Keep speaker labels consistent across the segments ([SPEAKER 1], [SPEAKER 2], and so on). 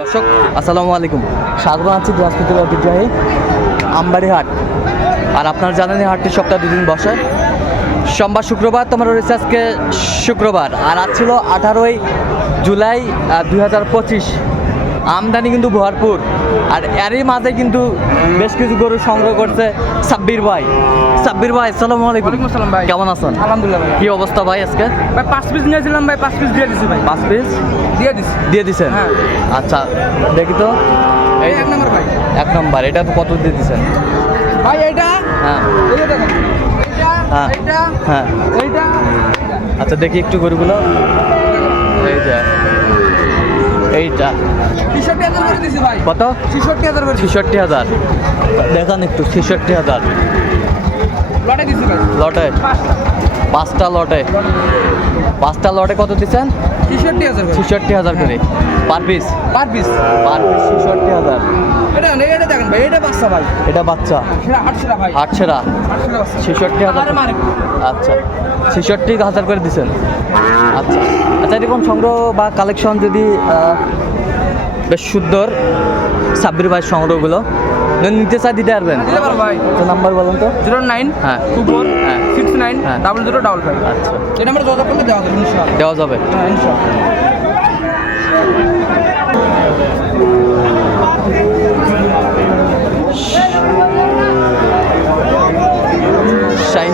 [SPEAKER 1] দর্শক, আসসালামু আলাইকুম। স্বাগত আছি দিনাজপুর ঐতিহ্যবাহী আমবাড়ি হাট। আর আপনারা জানেন এই হাটটি সপ্তাহে দুদিন বসে। সোমবার, শুক্রবার তোমার রয়েছে আজকে শুক্রবার। আর আজ ছিল আঠারোই জুলাই দুই হাজার পঁচিশ। আমদানি কিন্তু ভরপুর। আর এরই মাঝে কিন্তু বেশ কিছু গরু সংগ্রহ করছে সাব্বির ভাই। সাব্বির ভাই আসসালামু আলাইকুম।
[SPEAKER 2] আসসালাম ভাই।
[SPEAKER 1] কেমন আছেন?
[SPEAKER 2] আলহামদুলিল্লাহ ভাই।
[SPEAKER 1] কি অবস্থা ভাই আজকে?
[SPEAKER 2] ভাই পাঁচ পিস নিয়েছিলাম ভাই পাঁচ পিস দিয়ে দিছি ভাই।
[SPEAKER 1] পাঁচ পিস?
[SPEAKER 2] দিয়ে দিছি।
[SPEAKER 1] দিয়ে দিছেন?
[SPEAKER 2] হ্যাঁ।
[SPEAKER 1] আচ্ছা দেখি তো।
[SPEAKER 2] এই এক নম্বর ভাই।
[SPEAKER 1] এক নম্বর এটা তো কত দিয়ে দিছেন?
[SPEAKER 2] ভাই এইটা?
[SPEAKER 1] হ্যাঁ।
[SPEAKER 2] এইটা
[SPEAKER 1] হ্যাঁ।
[SPEAKER 2] এইটা
[SPEAKER 1] হ্যাঁ।
[SPEAKER 2] এইটা।
[SPEAKER 1] আচ্ছা দেখি একটু গরুগুলো। এই যে। এইটা। কত?
[SPEAKER 2] ছেষট্টি হাজার
[SPEAKER 1] ছেষট্টি হাজার দেখান একটু ছেষট্টি হাজার
[SPEAKER 2] লটে
[SPEAKER 1] লটে?
[SPEAKER 2] পাঁচটা।
[SPEAKER 1] লটে। পাঁচটা লটে কত দিচ্ছেন?
[SPEAKER 2] ছেষট্টি হাজার
[SPEAKER 1] ছেষট্টি হাজার করে। Per piece?
[SPEAKER 2] Per piece.
[SPEAKER 1] Per piece ছেষট্টি হাজার
[SPEAKER 2] এটা বাচ্চা ভাই।
[SPEAKER 1] এটা বাচ্চা।
[SPEAKER 2] সেটা ভাই।
[SPEAKER 1] আটছেরা ছেষট্টি হাজার আচ্ছা। ছেষট্টি হাজার করে দিচ্ছেন আচ্ছা। আচ্ছা এরকম সংগ্রহ বা কালেকশন যদি বেশ সুন্দর সাব্বির ভাই সংগ্রহগুলো নিতে চাই দিতে পারবেন?
[SPEAKER 2] দিতে ভাই।
[SPEAKER 1] তো নাম্বার বলুন তো।
[SPEAKER 2] জিরো নাইন
[SPEAKER 1] হ্যাঁ।
[SPEAKER 2] টু ফোর
[SPEAKER 1] হ্যাঁ।
[SPEAKER 2] সিক্স নাইন
[SPEAKER 1] হ্যাঁ।
[SPEAKER 2] Double zero double five.
[SPEAKER 1] আচ্ছা।
[SPEAKER 2] এই নাম্বার দেওয়া যাবে
[SPEAKER 1] দেওয়া যাবে।
[SPEAKER 2] হ্যাঁ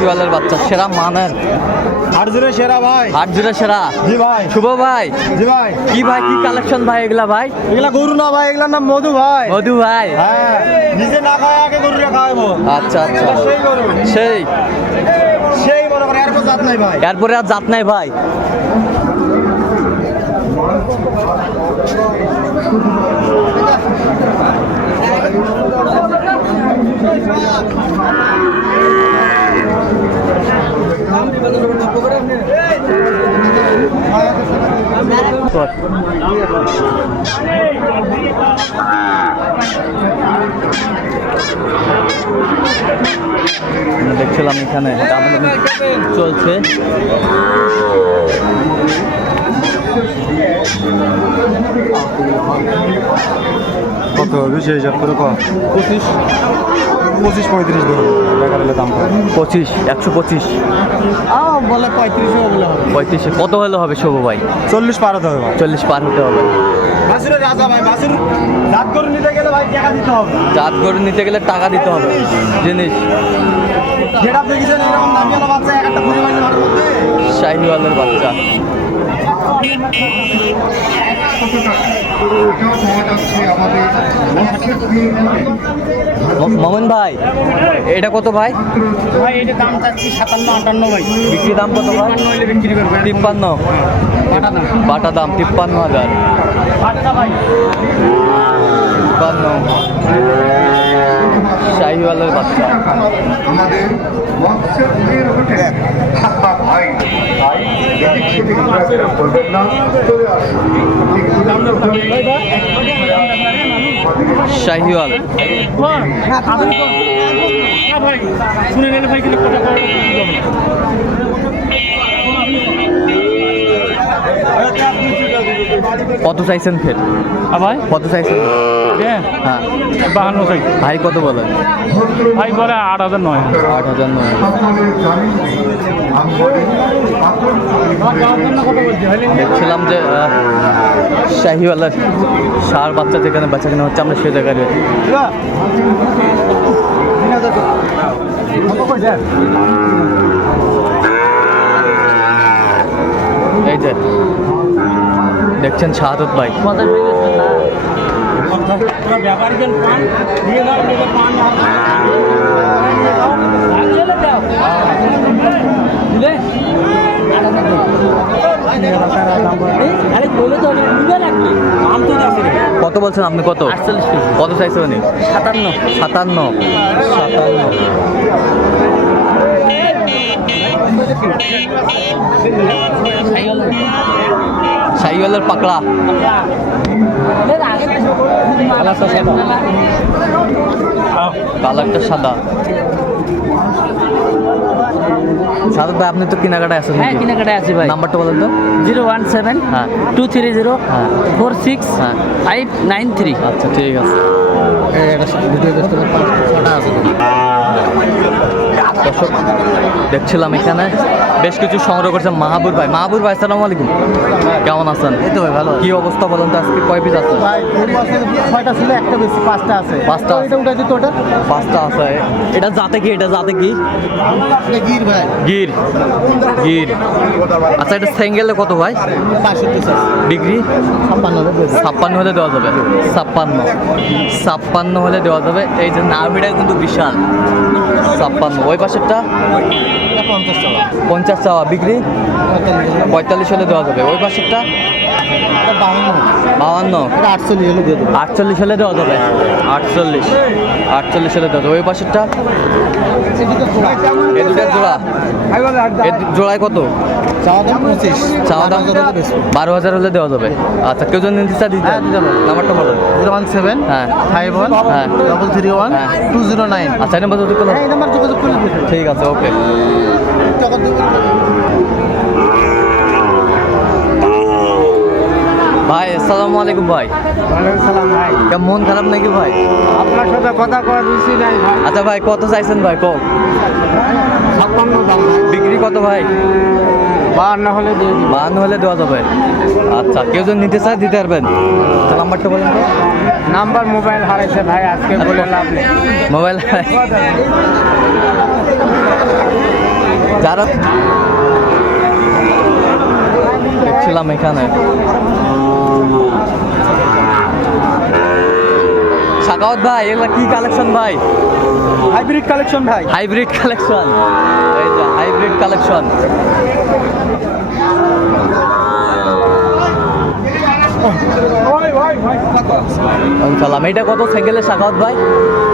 [SPEAKER 1] শাহিওয়ালের বাচ্চা সেরা মানের।
[SPEAKER 3] হাট জুড়ে সেরা ভাই।
[SPEAKER 1] হাট জুড়ে সেরা।
[SPEAKER 3] জি ভাই।
[SPEAKER 1] শুভ ভাই।
[SPEAKER 3] জি ভাই।
[SPEAKER 1] কি ভাই কি কালেকশন ভাই এগুলা ভাই?
[SPEAKER 3] এগুলা গরু না ভাই এগুলার নাম মধু ভাই।
[SPEAKER 1] মধু ভাই।
[SPEAKER 3] হ্যাঁ নিজে না খায় আগে গরুরে খাওয়াবো
[SPEAKER 1] আচ্ছা আচ্ছা।
[SPEAKER 3] সেই গরু।
[SPEAKER 1] সেই।
[SPEAKER 3] সেই মনে করে জাত নাই ভাই।
[SPEAKER 1] এরপরে আর জাত নাই ভাই। কর। দেখছিলাম এখানে চলছে।
[SPEAKER 3] কত হবে সেই হিসাব করে পঁচিশ। পঁচিশ পঁয়ত্রিশ ধরুন দাম
[SPEAKER 1] পঁচিশ একশো পঁচিশ।
[SPEAKER 3] বলে পঁয়ত্রিশ বলে হবে।
[SPEAKER 1] পঁয়ত্রিশ কত হলে হবে শুভ ভাই?
[SPEAKER 3] চল্লিশ পার হতে হবে
[SPEAKER 1] চল্লিশ পার হতে হবে।
[SPEAKER 3] রাজা ভাই জাত গরু নিতে গেলে ভাই টাকা দিতে হবে।
[SPEAKER 1] জাত গরু নিতে গেলে টাকা দিতে হবে। জিনিস।
[SPEAKER 3] যেটা দেখেছেন এরকম দামি বাচ্চা একটা
[SPEAKER 1] মমন ভাই এটা কত ভাই?
[SPEAKER 2] ভাই এটা দাম চাচ্ছি সাতান্ন আটান্ন ভাই।
[SPEAKER 1] বিক্রি দাম কত ভাই?
[SPEAKER 2] বিক্রি করবে
[SPEAKER 1] তিপ্পান্ন। বাটা দাম তিপ্পান্ন হাজার। তিপ্পান্ন। শাহিওয়ালের বাচ্চা।
[SPEAKER 4] আমাদের ভাই ভাই করবেন না চলে
[SPEAKER 1] শাহিওয়াল
[SPEAKER 2] শুনে নিলে ভাই কিন্তু কথা
[SPEAKER 1] কত চাইছেন ফের?
[SPEAKER 2] ভাই?
[SPEAKER 1] কত চাইছেন?
[SPEAKER 2] হ্যাঁ। বাহান্ন চাই।
[SPEAKER 1] ভাই কত বলেন?
[SPEAKER 2] ভাই বলে আট হাজার নয়।
[SPEAKER 1] আট হাজার নয়। দেখছিলাম যে শাহিওয়ালার সার বাচ্চা যেখানে বাচ্চা কেনা হচ্ছে আমরা সে জায়গায় রয়েছি। এই যে, দেখছেন শাহাদত ভাই। কত বলছেন আপনি কত? কত চাইছেন উনি?
[SPEAKER 2] সাতান্ন।
[SPEAKER 1] সাতান্ন। সাতান্ন শাহিওয়ালের পাকড়া কালারটা সাদা সাদত ভাই আপনি তো কেনাকাটায় আছেন
[SPEAKER 2] হ্যাঁ
[SPEAKER 1] নাকি?
[SPEAKER 2] কেনাকাটায় আছি ভাই
[SPEAKER 1] নাম্বারটা বলেন তো
[SPEAKER 2] জিরো ওয়ান সেভেন
[SPEAKER 1] হ্যাঁ।
[SPEAKER 2] টু থ্রি জিরো
[SPEAKER 1] হ্যাঁ।
[SPEAKER 2] ফোর সিক্স
[SPEAKER 1] হ্যাঁ।
[SPEAKER 2] ফাইভ নাইন থ্রি
[SPEAKER 1] আচ্ছা ঠিক আছে দর্শক দেখছিলাম এখানে বেশ কিছু সংগ্রহ করছে মাহাবুর ভাই। মাহাবুর ভাই আসসালামু আলাইকুম। কেমন আছেন?
[SPEAKER 3] এই তো ভাই ভালো
[SPEAKER 1] কি অবস্থা বলেন তো আজকে কয় পিস আছে?
[SPEAKER 3] ভাই ছয়টা ছিল একটা বেশি পাঁচটা আছে।
[SPEAKER 1] পাঁচটা
[SPEAKER 3] এটা উঠে দিত ওটা
[SPEAKER 1] পাঁচটা আছে। এটা জাতে কি এটা জাতে কি?
[SPEAKER 3] গির ভাই।
[SPEAKER 1] গির। গির। আচ্ছা এটা সিঙ্গেলে কত ভাই?
[SPEAKER 3] ছাপ্পান্ন
[SPEAKER 1] ছাপ্পান্ন হলে দেওয়া যাবে। ছাপ্পান্ন। ছাপ্পান্ন হলে দেওয়া যাবে। এই যে নাভিটা কিন্তু বিশাল। ছাপ্পান্ন। ওই পাশেরটা?
[SPEAKER 3] পঞ্চাশ টাকা।
[SPEAKER 1] পঞ্চাশ চাওয়া বিক্রি পঁয়তাল্লিশ হলে দেওয়া যাবে। ওই পাশেরটা? বাহান্ন।
[SPEAKER 3] আটচল্লিশ হলে
[SPEAKER 1] আটচল্লিশ হলে দেওয়া যাবে। আটচল্লিশ। আটচল্লিশ হলে দেওয়া যাবে। ওই পাশেরটা? জোড়া। জোড়ায় কত?
[SPEAKER 3] চাওয়া দাম
[SPEAKER 1] বারো হাজার হলে দেওয়া যাবে। আচ্ছা কেউ যদি নিতে দিতে।
[SPEAKER 3] হ্যাঁ,
[SPEAKER 1] নাম্বারটা বলো।
[SPEAKER 3] জিরো ওয়ান সেভেন
[SPEAKER 1] হ্যাঁ।
[SPEAKER 3] ফাইভ ওয়ান
[SPEAKER 1] হ্যাঁ।
[SPEAKER 3] ডবল থ্রি ওয়ান
[SPEAKER 1] হ্যাঁ।
[SPEAKER 3] টু জিরো নাইন
[SPEAKER 1] আচ্ছা এই নাম্বার
[SPEAKER 3] যোগাযোগ
[SPEAKER 1] ঠিক আছে ওকে।
[SPEAKER 3] টাকা দেবেন
[SPEAKER 1] ভাই আসসালামু আলাইকুম ভাই।
[SPEAKER 3] সালাম ভাই।
[SPEAKER 1] মন খারাপ নাকি ভাই?
[SPEAKER 3] আপনার সাথে কথা করা দিচ্ছি নাই ভাই।
[SPEAKER 1] আচ্ছা ভাই কত চাইছেন ভাই কম
[SPEAKER 3] ছাপ্পান্ন দাম
[SPEAKER 1] বিক্রি কত ভাই?
[SPEAKER 3] বাহান্ন হলে দিয়ে দিই
[SPEAKER 1] বাহান্ন হলে দেওয়া যাবে। আচ্ছা কেউ যদি নিতে চায় দিতে পারবেন। নাম্বারটা বলেন তো।
[SPEAKER 3] নাম্বার মোবাইল হারাইছে ভাই আজকে বলে লাভ নেই।
[SPEAKER 1] মোবাইল যারা দেখছিলাম এখানে। সাকাওয়াত ভাই এগুলা কি কালেকশন ভাই?
[SPEAKER 3] হাইব্রিড কালেকশন ভাই।
[SPEAKER 1] হাইব্রিড কালেকশন এই যে হাইব্রিড কালেকশন সালাম এটা কত সিঙ্গেলে সাকাওয়াত ভাই?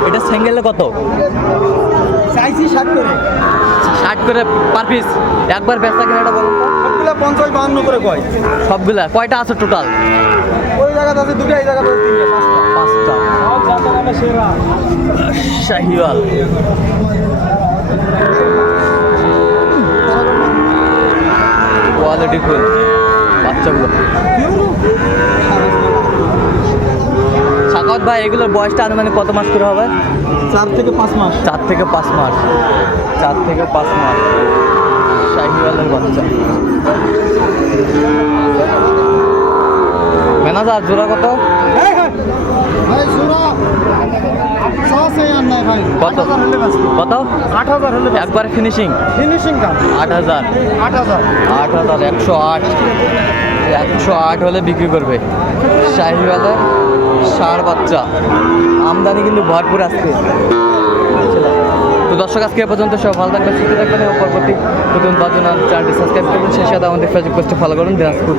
[SPEAKER 1] এটা সিঙ্গেলে কত?
[SPEAKER 3] চাইছি ষাট করে।
[SPEAKER 1] ষাট করে পার পিস একবার বেচা কিনা এটা বলুন
[SPEAKER 3] সবগুলো পঞ্চাশ বাহান্ন করে কয়?
[SPEAKER 1] সবগুলা। কয়টা আছে টোটাল
[SPEAKER 3] ওই জায়গাতে আছে দুটো এই জায়গাতে
[SPEAKER 1] পাঁচটা। শাহিওয়াল কোয়ালিটি ফুল বাচ্চাগুলো। সাকাত ভাই এগুলোর বয়সটা আনুমানিক কত মাস করে হবে?
[SPEAKER 3] চার থেকে পাঁচ মাস।
[SPEAKER 1] চার থেকে পাঁচ মাস। চার থেকে পাঁচ মাস। শাহিওয়ালের বাচ্চা। ম্যানেজার জোড়া কত?
[SPEAKER 3] আট হাজার হলে
[SPEAKER 1] একবার ফিনিশিং
[SPEAKER 3] ফিনিশিং
[SPEAKER 1] আট হাজার।
[SPEAKER 3] আট হাজার।
[SPEAKER 1] আট হাজার একশো আট। একশো আট হলে বিক্রি করবে। শাহিওয়ালের ষাঁড় বাচ্চা। আমদানি কিন্তু ভরপুর আসছে তো দর্শক, আজকে পর্যন্ত সব ভালো থাকবেন, সুস্থ থাকবেন এবং পরবর্তী নতুন বাজনা চ্যানেলটি সাবস্ক্রাইব করবেন। সেই সাথে আমাদের ফেসবুক পোস্টে ফলো করুন দিনাজপুর